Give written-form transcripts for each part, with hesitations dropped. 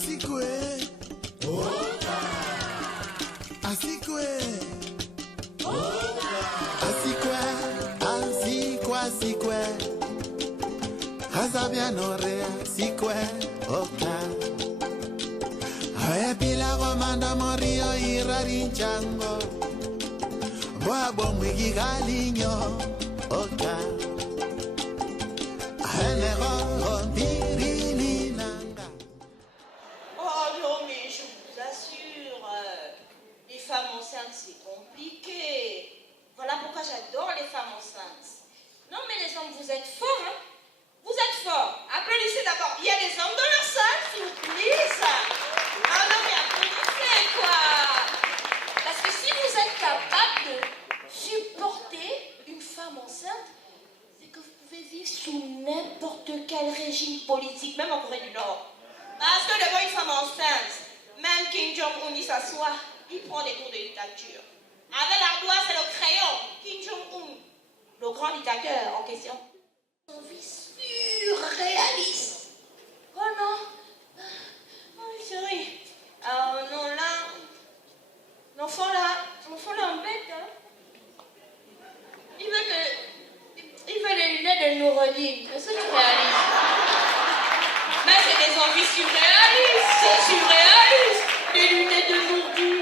Asikwe. Asikwe. Asikwe. Asikwe. Asikwe. Azabianore. Asikwe. Oka. Aya pila romanda morio irarinjango. Boa bom wiki galinho. Oka. Oh non, mais je vous assure, les femmes enceintes, c'est compliqué. Voilà pourquoi j'adore les femmes enceintes. Non, mais les hommes, vous êtes forts, hein? Vous êtes forts. Applaudissez d'abord. Il y a des hommes dans leur salle, s'il vous plaît. Ah non, mais applaudissez, quoi. Parce que si vous êtes capable de supporter une femme enceinte, que vous pouvez vivre sous n'importe quel régime politique, même en Corée du Nord. Parce que devant une femme enceinte, même Kim Jong-un y s'assoit, il prend des cours de dictature. Avec l'ardoise et le crayon, Kim Jong-un, le grand dictateur en question, son vie surréaliste. Oh non, oh chérie, non là, l'enfant là embête, hein. Il veut les lunettes de Noureddin. Est-ce que tu réalises? Mais c'est des envies surréalistes. C'est surréaliste. Les lunettes de Noureddin.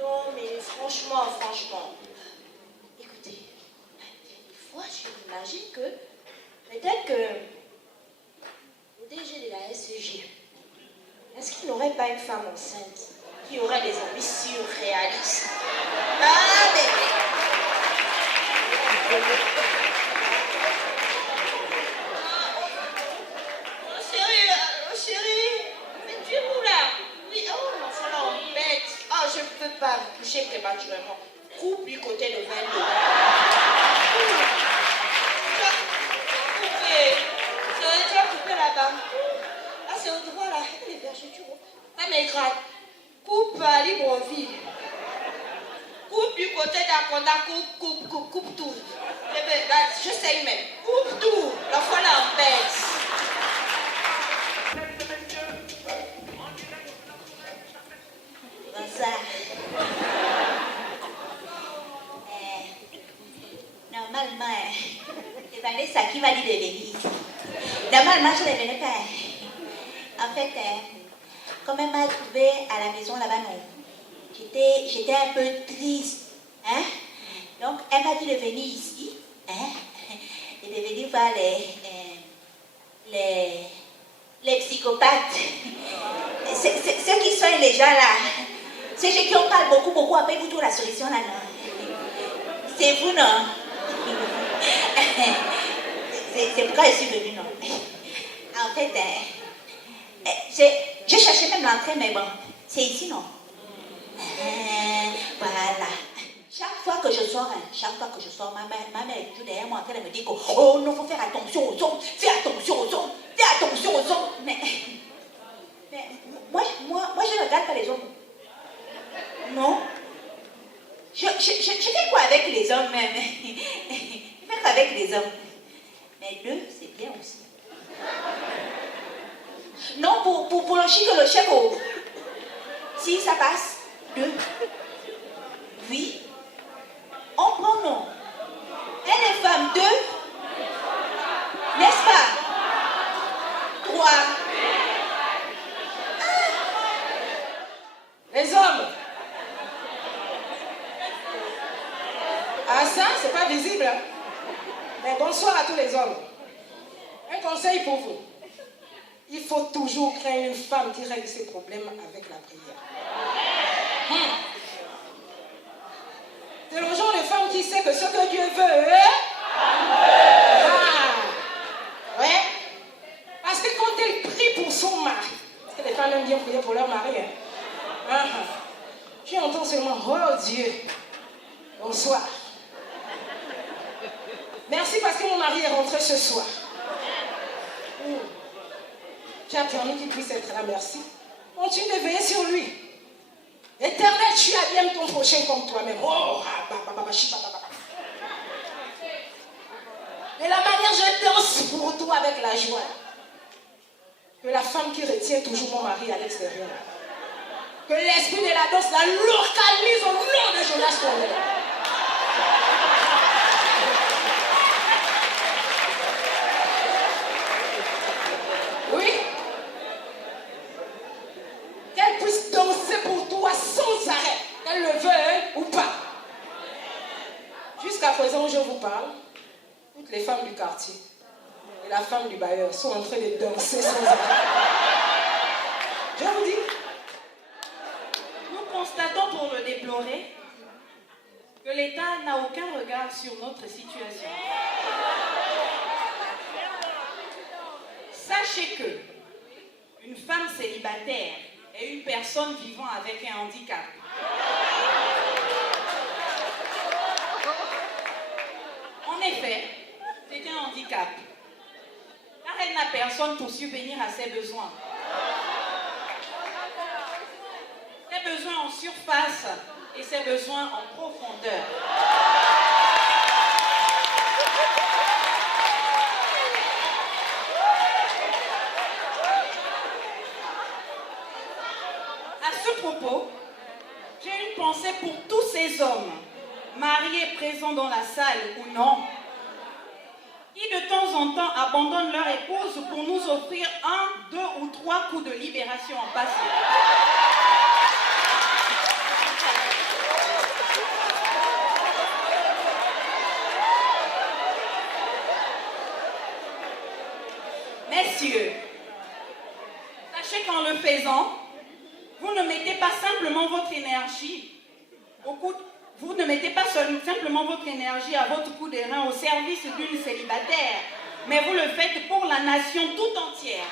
Non, mais franchement. Écoutez, des fois, je m'imagine que peut-être que le DG de la SEG, est-ce qu'il n'aurait pas une femme enceinte qui aurait des envies surréalistes? Ah, mais... Oh, chérie, mais tu es où là? Oui, oh, l'enfant là, on bête. Ah, je ne peux pas me coucher prématurément. Coupe du côté de 22. Tu as coupé là-bas. Ah, c'est au droit là. Les vergetures. Ah, mais grave. Coupe à Libreville. Coupe du côté d'Akonda, coupe tout. Je sais même. Coupe tout. L'enfant là en bête. Bonsoir. Normalement, c'est Vanessa qui va lui devenir. Normalement, je ne le venais pas. En fait, quand elle m'a trouvée à la maison là-bas, non. J'étais un peu triste. Hein? Donc, elle m'a dit de venir ici. Hein? Et de venir voir les psychopathes. Ceux qui soignent les gens là. Ceux qui en parlent beaucoup, après vous trouvez la solution là, non? C'est vous, non? C'est pourquoi je suis venue, non? En fait, je cherchais même l'entrée, mais bon, c'est ici, non? Voilà. Chaque fois que je sors, ma mère est toujours derrière moi en train de me dire que, oh non, il faut faire attention aux hommes, fais attention aux hommes. Mais moi, je ne regarde pas les hommes. Non. Je fais quoi avec les hommes même? Je fais quoi avec les hommes? Mais deux, c'est bien aussi. Non, pour le chèque, oh. Si ça passe, deux. Oui. On prend non. Et les femmes, deux. N'est-ce pas? Trois. Les hommes. Ah ça, c'est pas visible. Hein? Mais bonsoir à tous les hommes. Un conseil pour vous. Il faut toujours créer une femme qui règle ses problèmes avec la prière. C'est le genre de femme qui sait que ce que Dieu veut, ouais. Parce que quand elle prie pour son mari, parce que les femmes aiment bien prier pour leur mari, hein. Tu entends seulement, oh Dieu, bonsoir. Merci parce que mon mari est rentré ce soir. Tu as permis qu'il puisse être là, merci. Continue de veiller sur lui. Éternel, tu aimes ton prochain comme toi-même. Oh, mais la manière je je danse pour toi avec la joie que la femme qui retient toujours mon mari à l'extérieur. Que l'esprit de la danse la localise au nom de Jonas Follel. Oui. Qu'elle puisse danser pour toi sans arrêt, qu'elle le veuille ou pas. Jusqu'à présent où je vous parle, toutes les femmes du quartier et la femme du bailleur sont en train de danser sans arrêt. Je vous dis. Nous constatons pour le déplorer que l'État n'a aucun regard sur notre situation. Sachez que une femme célibataire est une personne vivant avec un handicap. En effet, c'est un handicap, car elle n'a personne pour subvenir à ses besoins. Ses besoins en surface et ses besoins en profondeur. À ce propos, j'ai une pensée pour tous ces hommes, mariés présents dans la salle ou non, qui de temps en temps abandonnent leur épouse pour nous offrir 1, 2 ou 3 coups de libération en passé. Messieurs, sachez qu'en le faisant, vous ne mettez pas simplement votre énergie vous ne mettez pas simplement votre énergie à votre coup de rein au service d'une célibataire, mais vous le faites pour la nation tout entière.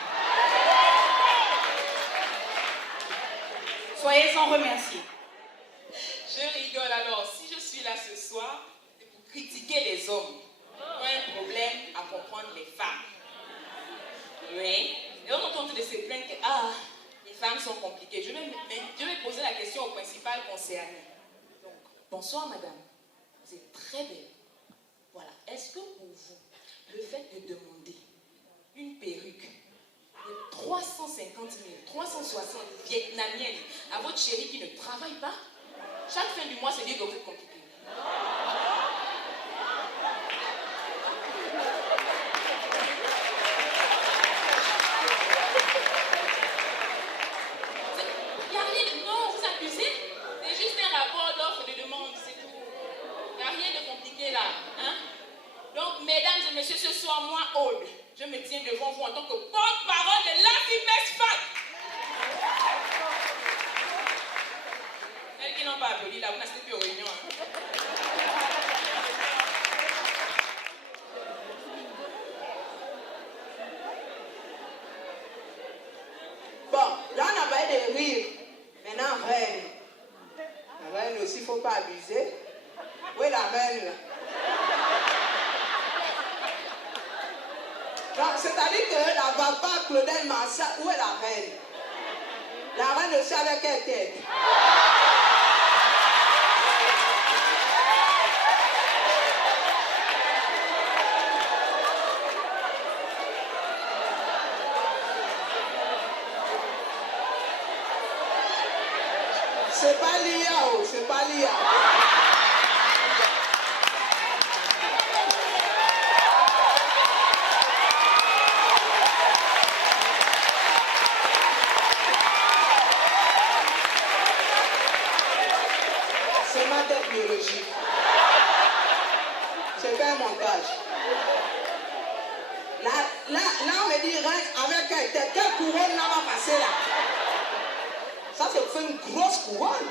Soyez en remerciés. Je rigole alors. Si je suis là ce soir, c'est pour critiquer les hommes. Ils ont un problème à comprendre les femmes. Oui. Et on entend de se plaindre que les femmes sont compliquées. Je vais poser la question au principal concerné. Donc, bonsoir madame. Vous êtes très belle. Voilà. Est-ce que pour vous, le fait de demander une perruque de 350 000, 360 vietnamiennes à votre chérie qui ne travaille pas, chaque fin du mois, c'est dire que vous êtes compliqué. Il n'y a rien de... Non, vous abusez. C'est juste un rapport d'offre et de demande, c'est tout. Il n'y a rien de compliqué là. Hein? Donc, mesdames et messieurs, ce soir, moi, Aude, je me tiens devant vous en tant que porte-parole de l'Anti-Mesfac. Celles qui n'ont pas applaudi là, vous n'assistez plus aux réunions. Hein? Bon, là on a parlé de rire. Maintenant, reine. La reine aussi, il ne faut pas abuser. Où est la reine là? C'est-à-dire que la papa Claudel Massa, où est la reine? La reine aussi avec quelle tête? C'est pas l'IA, oh, c'est pas l'IA. C'est ma tête biologique. C'est pas un montage. Là, on me dit, avec quelle couronne là va passer là? Ça, c'est fait une grosse couronne.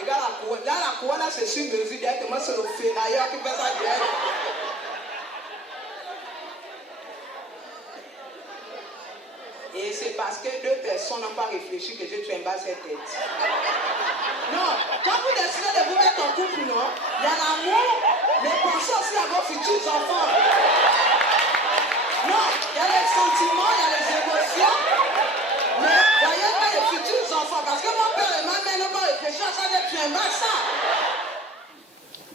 Regarde la couronne. Là, la couronne, là, c'est sur mesure directement. C'est le ferrailleur qui fait ça direct. Et c'est parce que 2 personnes n'ont pas réfléchi que je trimballe cette tête. Non, quand vous décidez de vous mettre en couple, non, il y a l'amour, mais pensez aussi à vos futurs enfants. Non, il y a les sentiments, il y a les émotions, mais voyez pas les futurs enfants, parce que mon père et ma mère n'ont pas réfléchi à ça, de trimballer ça.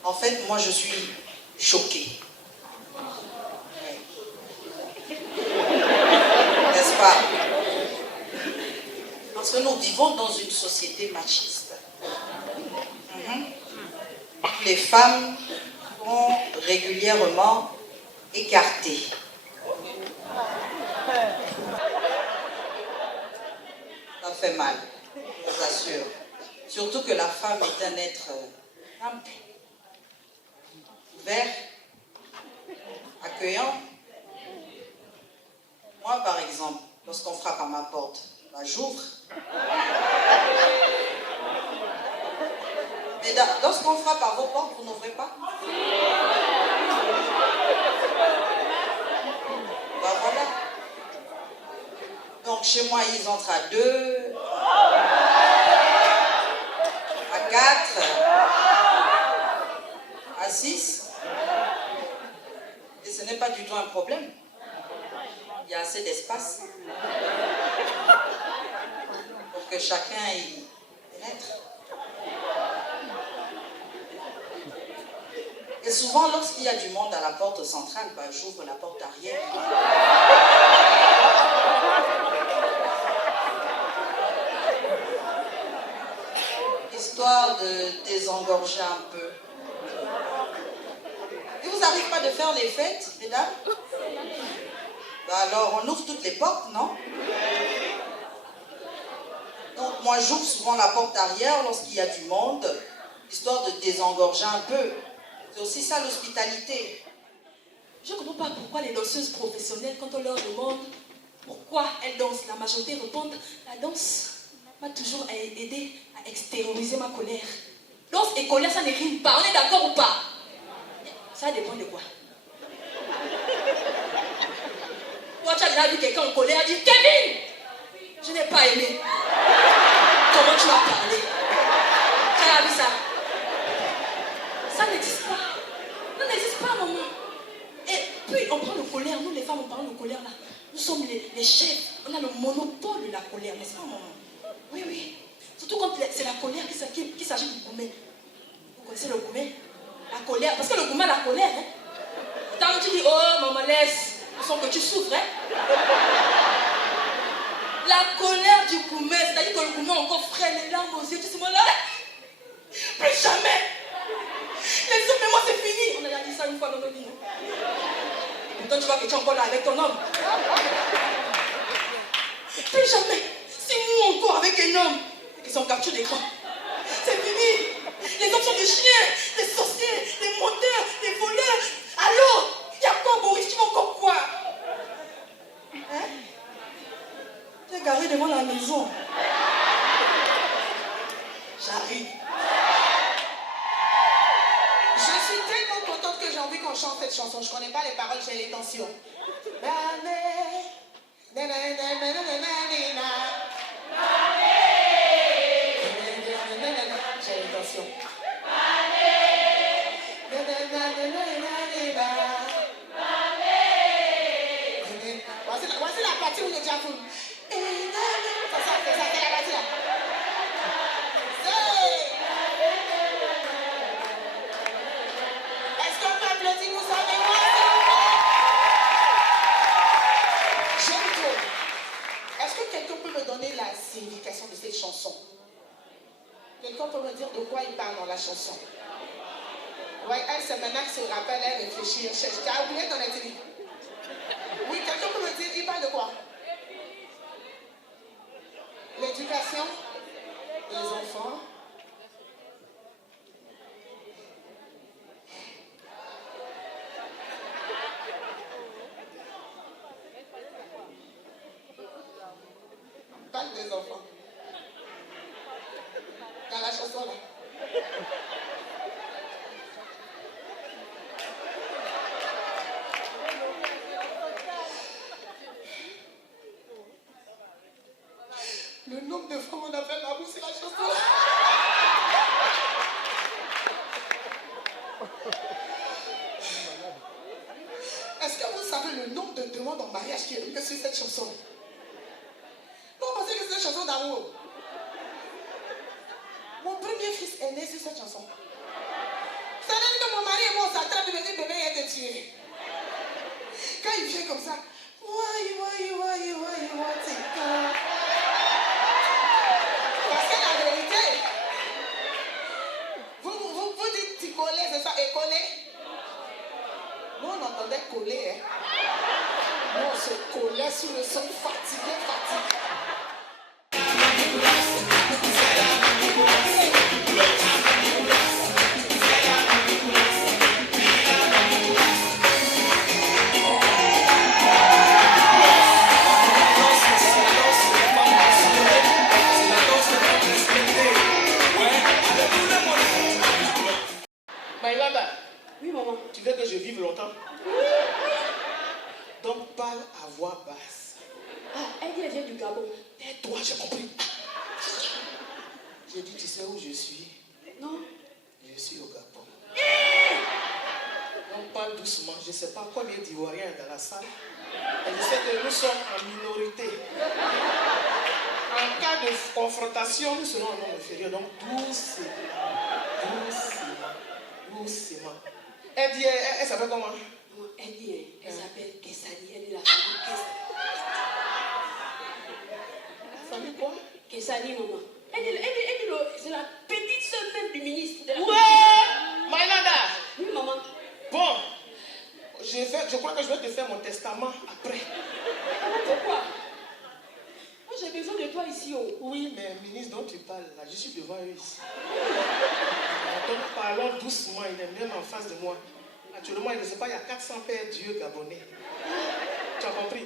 En fait, moi, je suis choquée. vivons dans une société machiste. Les femmes sont régulièrement écartées. Ça fait mal, je vous assure. Surtout que la femme est un être simple, ouvert, accueillant. Moi, par exemple, lorsqu'on frappe à ma porte, j'ouvre. Mais lorsqu'on frappe à vos portes, vous n'ouvrez pas? Voilà. Donc chez moi, ils entrent à 2, à 4, à 6. Et ce n'est pas du tout un problème. Il y a assez d'espace pour que chacun y pénètre. Et souvent, lorsqu'il y a du monde à la porte centrale, j'ouvre la porte arrière. Histoire de désengorger un peu. Il vous arrive pas de faire les fêtes, mesdames? Alors, on ouvre toutes les portes, non? Donc, moi, j'ouvre souvent la porte arrière lorsqu'il y a du monde, histoire de désengorger un peu. C'est aussi ça, l'hospitalité. Je ne comprends pas pourquoi les danseuses professionnelles, quand on leur demande pourquoi elles dansent, la majorité répondent « La danse m'a toujours aidé à extérioriser ma colère. » Danse et colère, ça ne rime pas. On est d'accord ou pas? Ça dépend de quoi. Toi, tu as déjà vu quelqu'un en colère dire « Kevin, je n'ai pas aimé. Comment tu as parlé? » Tu as vu ça? Ça n'existe pas. Ça n'existe pas, maman. Et puis, on prend le colère. Nous, les femmes, on parle de colère là. Nous sommes les chefs. On a le monopole de la colère, n'est-ce pas, maman? Oui, oui. Surtout quand c'est la colère qui s'agit du gourmet. Vous connaissez le gourmet? La colère. Parce que le gourmet a la colère. Hein? Tant que tu dis, oh, maman, laisse. Il semble que tu souffres. Hein? La colère du gourmet, c'est-à-dire que le gourmet encore frais, les larmes aux yeux. Tu sais, moi là, plus jamais. Les hommes, mais moi, c'est fini. On a déjà dit ça une fois dans nos vies. Pourtant, tu vois que tu es encore là avec ton homme. Plus jamais. Si nous encore avec un homme, ils sont capturés d'écran. C'est fini. Les hommes sont des chiens, des sorciers, des menteurs, des voleurs. Allô? Il y a quoi, Boris? Tu veux encore quoi? Hein? Tu es garé devant la maison. J'arrive. Je suis tellement contente que j'ai envie qu'on chante cette chanson. Je ne connais pas les paroles, j'ai l'intention. J'ai l'intention. Voici la partie où il y a déjà fou. C'est ça, c'est la partie là. Est-ce qu'on peut applaudir nous avec moi? J'aime trop. Est-ce que quelqu'un peut me donner la signification de cette chanson? Quelqu'un peut me dire de quoi il parle dans la chanson? Oui, elle, c'est maintenant qu'elle se rappelle, elle réfléchit, elle cherche. Tu as oublié ton intelligence? Oui, quelqu'un peut me dire, il parle de quoi? L'éducation des enfants. Parle des enfants. Dans la chanson là. Le nombre de fois où on appelle la bouche, c'est la chanson là. Est-ce que vous savez le nombre de demandes en mariage qui est venu sur cette chanson? Non, parce que c'est une chanson d'amour. Mon premier fils est né sur cette chanson. Ça veut dire que mon mari et moi on s'attrape et me dit bébé il a été tué. Quand il vient comme ça, why, m'entendais coller. Hein. Nous, on se collait sur le son fatigué. Maïlanda, Oui, maman. tu veux que je vive longtemps? Donc parle à voix basse. Ah, elle dit elle vient du Gabon. Tais-toi, j'ai compris. J'ai dit, tu sais où je suis? Non. Je suis au Gabon. On parle doucement. Je ne sais pas combien d'Ivoiriens dans la salle. Et je sais que nous sommes en minorité. En cas de confrontation, nous serons en nombre inférieur. Donc doucement. Elle dit, elle s'appelle comment? Non, elle dit, elle s'appelle Kessani. Elle est la famille Kessani. La famille quoi? Kessani, maman. Elle dit, c'est la petite sœur même du ministre de la Ouais! Maïlanda! Oui, maman. Bon, je crois que je vais te faire mon testament après. Pourquoi? Moi, j'ai besoin de toi ici. Oh. Oui, mais ministre dont tu parles, là, je suis devant eux ici. Donc parlons doucement, il est même en face de moi. Actuellement, il ne sait pas, il y a 400 pères Dieu gabonais. Tu as compris?